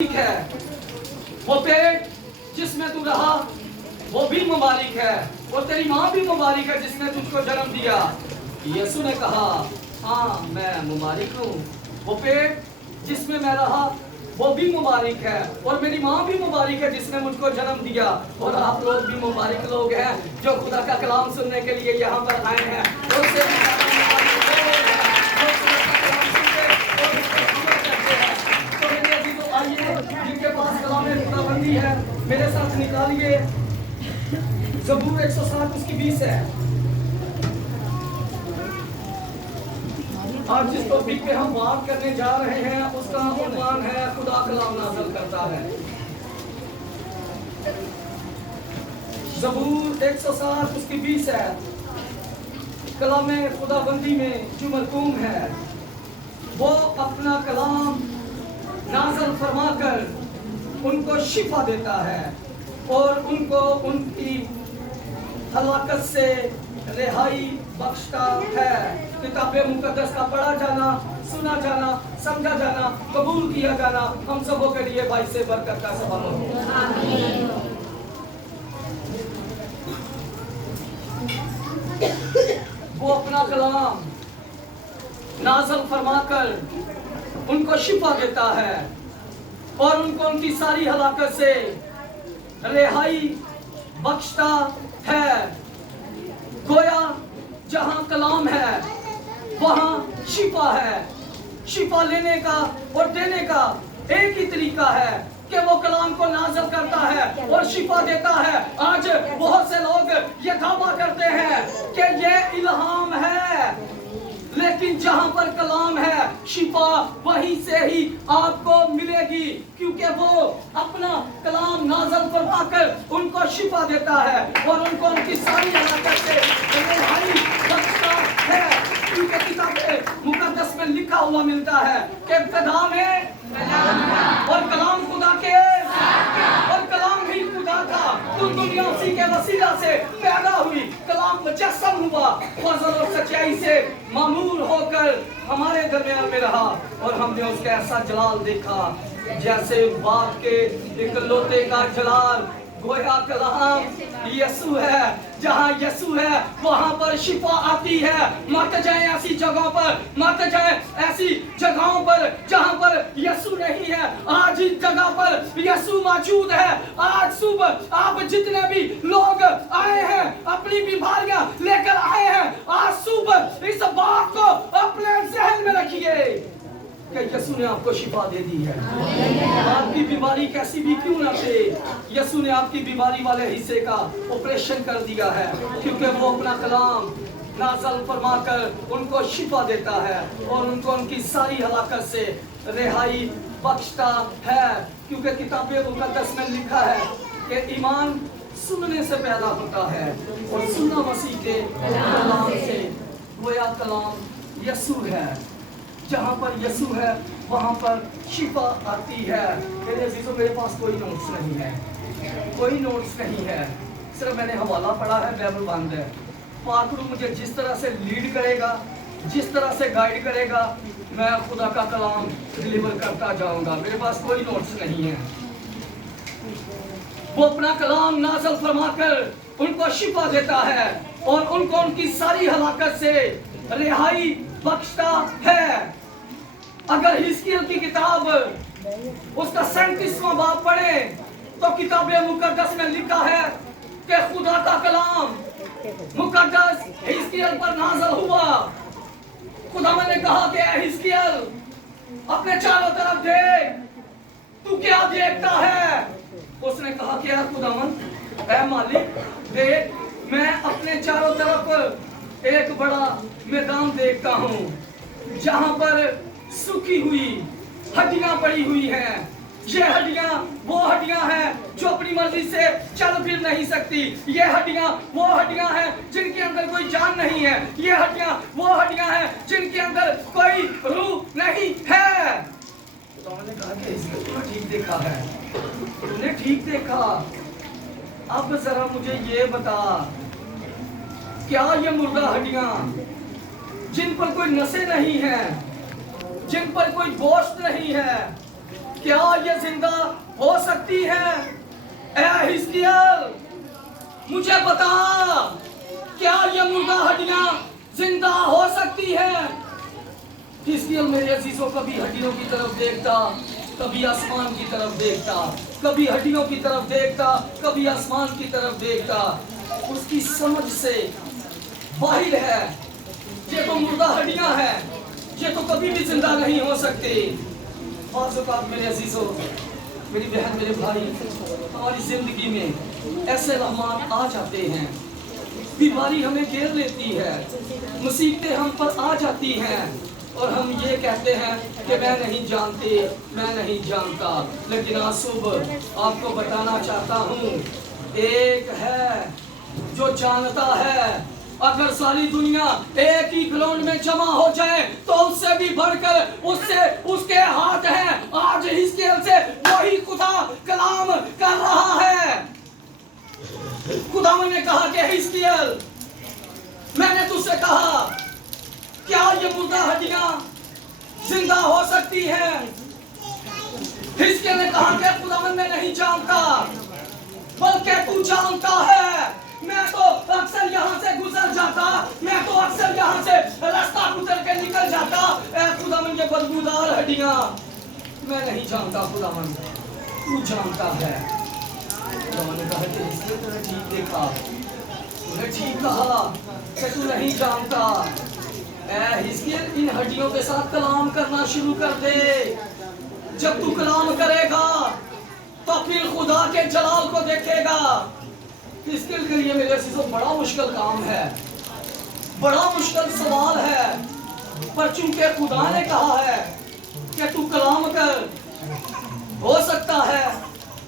है, वो पेट जिसमें तू रहा वो भी मुबारक है, और तेरी माँ भी मुबारक है जिसने तुझको जन्म दिया। यीशु ने कहा, हाँ मैं मुबारक हूँ। वो पेट जिसमें मैं रहा वो भी मुबारक है, और मेरी माँ भी मुबारक है जिसने मुझको जन्म दिया। और आप लोग भी मुबारक लोग हैं जो खुदा का कलाम सुनने के लिए यहाँ पर आए हैं। जिनके पास कलाम खुदाबंदी है मेरे साथ निकालिए ज़बूर 107 उसकी 20 है। आज जिस टॉपिक पे हम बात करने जा रहे हैं उसका उन्वान है खुदा कलाम नाज़िल करता है। ज़बूर 107 उसकी 20 है। कलाम खुदाबंदी में जो मरकूम है वो अपना कलाम नाज़िल फरमाकर उनको शिफा देता है और उनको उनकी हलाकत से रिहाई बख्शता है। किताबे मुकद्दस का पढ़ा जाना, सुना जाना, समझा जाना, कबूल किया जाना हम सबों के लिए भाई से बरकत का सबब हो। वो अपना कलाम नाज़िल फरमाकर उनको शिफा देता है और उनको उनकी सारी हलाकत से रिहाई बख्शता है। गोया जहां कलाम है वहां शिफा है। शिफा लेने का और देने का एक ही तरीका है कि वो कलाम को नाज़िल करता है और शिफा देता है। आज बहुत से लोग ये दावा करते हैं कि ये इल्हाम है, लेकिन जहां पर कलाम है शिफा वहीं से ही आपको मिलेगी, क्योंकि वो अपना कलाम नाज़िल फरमाकर उनको शिफा देता है और उनको उनकी सारी हलाकत से रिहाई बख्शता है। क्योंकि किताबे मुकद्दस में लिखा हुआ मिलता है कि इब्तिदा में और कलाम खुदा के और कलाम ही खुदा था, तो दुनिया उसी के वसीला से पैदा हुई। कलाम मुजस्सम हुआ, फजल और सच्चाई से मामूर होकर हमारे दरमियान में रहा और हमने उसका ऐसा जलाल देखा जैसे बाप के इकलौते का जलाल। गोया कलाम यीशु है। जहाँ यीशु है वहाँ पर शिफा आती है। मत जाए ऐसी जगहों पर, मत जाए ऐसी जगहों पर जहाँ पर यीशु नहीं है। आज इस जगह पर यीशु मौजूद है। आज सुबह आप जितने भी लोग आए हैं अपनी बीमारियां लेकर आए हैं, आज सुबह इस बात को अपने जहन में रखिए कि यीशु ने आपको शिफा दे दी है। आपकी बीमारी कैसी भी क्यों ना थे, यीशु ने आपकी बीमारी वाले हिस्से का ऑपरेशन कर दिया है, क्योंकि वो अपना कलाम नाज़िल फरमाकर उनको शिफा देता है और उनको उनकी सारी हलाकत से रिहाई बख्शता है। क्योंकि किताबे मुकद्दस में लिखा है कि ईमान सुनने से पैदा होता है और सुनना मसीह के कलाम से। वो या कलाम यीशु है। जहाँ पर यीशु है वहाँ पर शिफा आती है। मेरे अजीजों मेरे पास कोई नोट्स नहीं है, कोई नोट्स नहीं है, सिर्फ मैंने हवाला पढ़ा है, बाइबल बंद है। पाकरू मुझे जिस तरह से लीड करेगा, जिस तरह से गाइड करेगा, मैं खुदा का कलाम डिलीवर करता जाऊंगा। मेरे पास कोई नोट्स नहीं है। वो अपना कलाम नाज़िल फरमाकर उनको शिफा देता है और उनको उनकी सारी हलाकत से रिहाई बख्शता है। अगर हिजकिय्याह की किताब उसका 37वां बाब पढ़े तो किताबे मुकद्दस में लिखा है कि खुदा का कलाम मुकद्दस हिजकिय्याह पर नाज़िल हुआ। खुदा ने कहा कि ऐ हिजकिय्याह अपने चारों तरफ देख, तू क्या देखता है? उसने कहा कि यार खुदावन, ऐ मालिक देख, मैं अपने चारों तरफ एक बड़ा मैदान देखता हूँ जहाँ पर सूखी हुई हड्डियां पड़ी हुई हैं। ये हड्डियां वो हड्डियां हैं जो अपनी मर्जी से चल फिर नहीं सकती। ये हड्डियां वो हड्डियां हैं जिनके अंदर कोई जान नहीं है। ये हड्डियां वो हड्डियां हैं जिनके अंदर कोई रूह नहीं है। तो मैंने कहा कि इसको तूने ठीक देखा है, तूने ठीक देखा। अब जरा मुझे ये बता, क्या ये मुर्दा हड्डियां जिन पर कोई नसें नहीं है, जिन पर कोई गोश्त नहीं है, क्या ये जिंदा हो सकती है? ए हिजकिय्याल, मुझे बता, क्या ये मुर्दा हड्डियां जिंदा हो सकती है? हिजकिय्याल मेरे अजीजों कभी हड्डियों की तरफ देखता, कभी आसमान की तरफ देखता, कभी हड्डियों की तरफ देखता, कभी आसमान की तरफ देखता। उसकी समझ से बाहर है, ये तो मुर्दा हड्डियां हैं, ये तो कभी भी जिंदा नहीं हो सकते। बाज़ औक़ात मेरे अजीजों, मेरी बहन, मेरे भाई, हमारी जिंदगी में ऐसे रहमान आ जाते हैं, बीमारी हमें घेर लेती है, मुसीबतें हम पर आ जाती हैं और हम ये कहते हैं कि मैं नहीं जानती, मैं नहीं जानता। लेकिन आज सुबह आपको बताना चाहता हूँ, एक है जो जानता है। अगर सारी दुनिया एक ही ग्राउंड में जमा हो जाए तो उससे भी बढ़कर उसके हाथ हैं। आज हिजकिय्याल से वही खुदा कलाम कर रहा है। खुदावंद ने कहा कि हिजकिय्याल, मैंने तुझसे कहा, क्या ये मुर्दा हड्डियां जिंदा हो सकती है? हिजकिय्याल ने कहा कि खुदावंद मैं नहीं जानता, बल्कि तू जानता है। मैं तो अक्सर यहाँ से गुजर जाता, मैं तो अक्सर यहाँ से रास्ता गुजर के निकल जाता। खुदावंद ये बदबूदार हड्डियां मैं नहीं जानता, खुदावंद तू जानता है। खुदावंद ने कहा कि हिजकिय्याल तूने ठीक देखा, तूने ठीक कहा कि तू नहीं जानता। हिजकिय्याल इन हड्डियों के साथ कलाम करना शुरू कर दे। जब तू कलाम करेगा तो फिर खुदा के जलाल को देखेगा। हिजकिय्याल के लिए मेरे अजीजों बड़ा मुश्किल काम है, बड़ा मुश्किल सवाल है, पर चूंकि खुदा ने कहा है कि तू कलाम कर, हो सकता है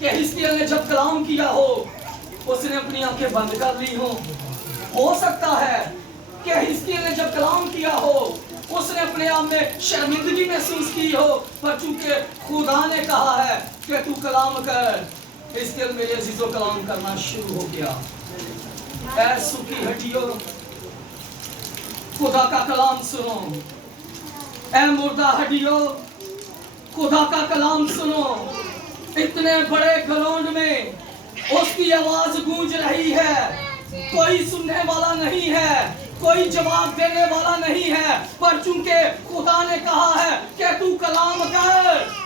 कि हिजकिय्याल ने जब कलाम किया हो उसने अपनी आंखें बंद कर ली हो सकता है कि हिजकिय्याल ने जब कलाम किया हो उसने अपने आप में शर्मिंदगी महसूस की हो, पर चूंकि खुदा ने कहा है कि तू कलाम कर, हिजकिय्याल मेरे अजीजों कलाम करना शुरू हो गया। ऐ सूखी हड्डियों, खुदा का कलाम सुनो। ऐ मुर्दा हड्डियों, खुदा का कलाम सुनो। इतने बड़े ग्राउंड में उसकी आवाज गूंज रही है, कोई सुनने वाला नहीं है, कोई जवाब देने वाला नहीं है, पर चूंकि खुदा ने कहा है कि तू कलाम कर,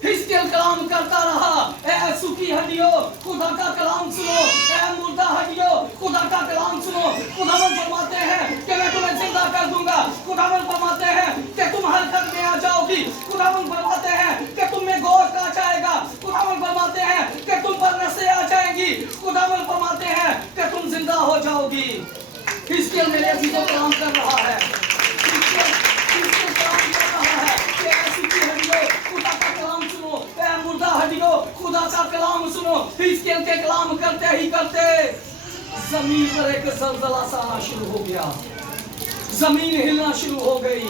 हिजकिय्याल कलाम करता रहा। ऐ सूखी हड्डियों, खुदा का कलाम सुनो। ऐ मुर्दा हड्डियों, खुदा का कलाम सुनो। खुदावंद फरमाते हैं कि मैं तुम्हें जिंदा कर दूंगा। खुदावंद फरमाते हैं कि तुम हरकत में आ जाओगी। खुदावंद फरमाते हैं कि तुम में गोश्त आ जाएगा। खुदावंद फरमाते हैं कि तुम पर नसें आ जाएंगी। खुदावंद फरमाते हैं कि तुम जिंदा हो जाओगी। हिजकिय्याल मेरे अजीजों कलाम कर रहा है। हिजकिय्याल कलाम कर रहा है कि ऐ सूखी हड्डियों, खुदा का कलाम सुनो। ऐ मुर्दा हड्डियों, खुदा का कलाम सुनो। हिजकिय्याल के कलाम करते ही करते जमीन पर एक जलजला सा आना शुरू हो गया, जमीन हिलना शुरू हो गई,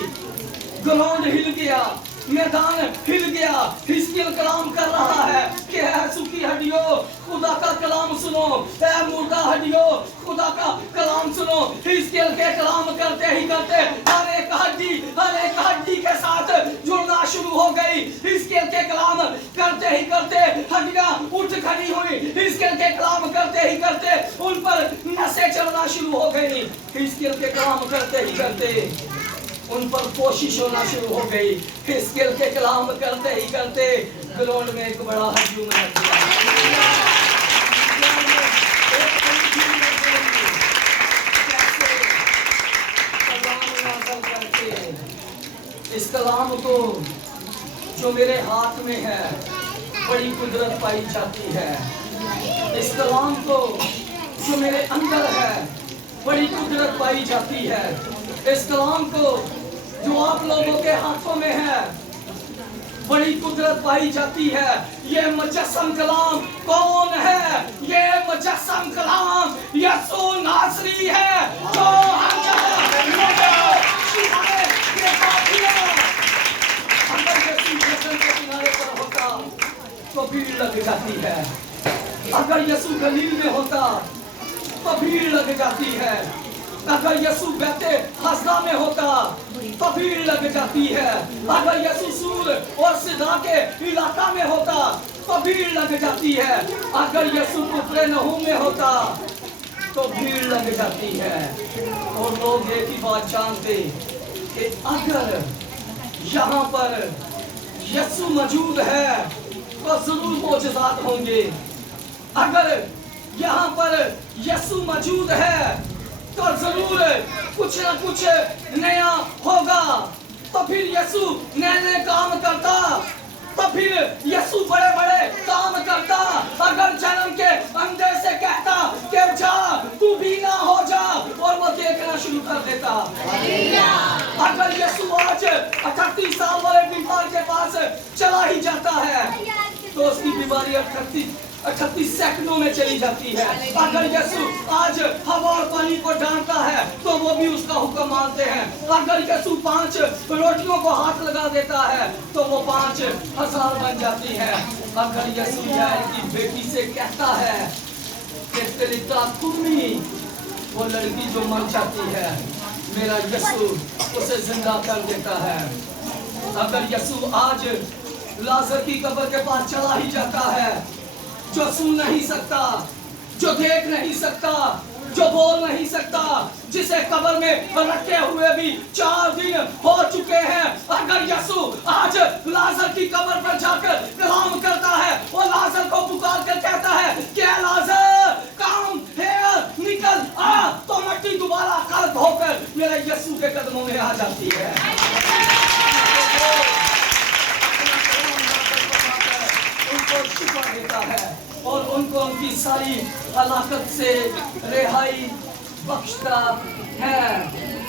ग्राउंड हिल गया, मैदान हिल गया। हिजकिय्याल कलाम कर रहा है कि ऐ सूखी हड्डियों, खुदा का कलाम सुनो। ऐ मुर्दा हड्डियों, खुदा का कलाम सुनो। हिजकिय्याल के कलाम करते ही करते हर एक हड्डी के साथ जुड़ना शुरू हो गई। हिजकिय्याल के कलाम करते ही करते हड्डियां उठ खड़ी हुई। हिजकिय्याल के कलाम करते ही करते उन पर नसें चलना शुरू हो गई। हिजकिय्याल के कलाम करते ही करते उन पर कोशिश होना शुरू हो गई। हिजकिय्याल के कलाम करते ही करते ग्राउंड में एक बड़ा हजूम लग गया। इस कलाम को जो मेरे हाथ में है बड़ी कुदरत पाई जाती है। इस कलाम को जो मेरे अंदर है बड़ी कुदरत पाई जाती है। इस कलाम को जो आप लोगों के हाथों में है बड़ी कुदरत पाई जाती है। ये मुजस्सम कलाम कौन है? ये मुजस्सम कलाम यीशु नासरी है, जो हर जगह लोगों शिफाए के काफिला अगर यीशु जन्नत के किनारे पर होता तो भीड़ लग जाती है, अगर यीशु गलील में होता तो भीड़ लग जाती है। अगर यीशु बैते हसना में होता तो भीड़ लग जाती है। अगर यीशु सूर और सिदा के इलाका में होता तो भीड़ लग जाती है। अगर यीशु पुत्रे नहूम में होता तो भीड़ लग जाती है। और लोग एक ही बात जानते कि अगर यहाँ पर यीशु मौजूद है तो जरूर मौजज़ात होंगे। अगर यहाँ पर यीशु मौजूद है तो जरूर कुछ ना कुछ नया होगा। तो फिर यीशु नए नए काम करता, तो फिर यीशु बड़े बड़े काम करता। अगर जन्म के अंधे से कहता कि जा तू बीना हो जा, और वो देखना शुरू कर देता। अगर यीशु आज 38 साल वाले बीमार के पास चला ही जाता है तो उसकी बीमारी 38 सेकंडों में चली जाती है। अगर यीशु आज हवा और पानी को डांटता है तो वो भी उसका हुक्म मानते हैं। अगर यीशु 5 रोटियों को हाथ लगा देता है तो वो 5,000 बन जाती है। अगर यीशु यार की बेटी से कहता है कि तेरी कुर्मी, वो लड़की जो मर जाती है, मेरा यीशु उसे जिंदा कर देता है। अगर यीशु आज लाजर की कब्र के पास चला ही जाता है, जो सुन नहीं सकता, जो देख नहीं सकता, जो बोल नहीं सकता, जिसे कब्र में रखे हुए भी 4 दिन हो चुके हैं, अगर यीशु आज लाजर की कब्र पर जाकर कलाम करता है, वो लाजर को पुकार कर कहता है क्या लाजर काम है, निकल आ, तो मिट्टी दोबारा खड़क होकर मेरे यीशु के कदमों में आ जाती है। उनको शिफा देता है और उनको उनकी सारी हलाकत से रिहाई बख्शता है।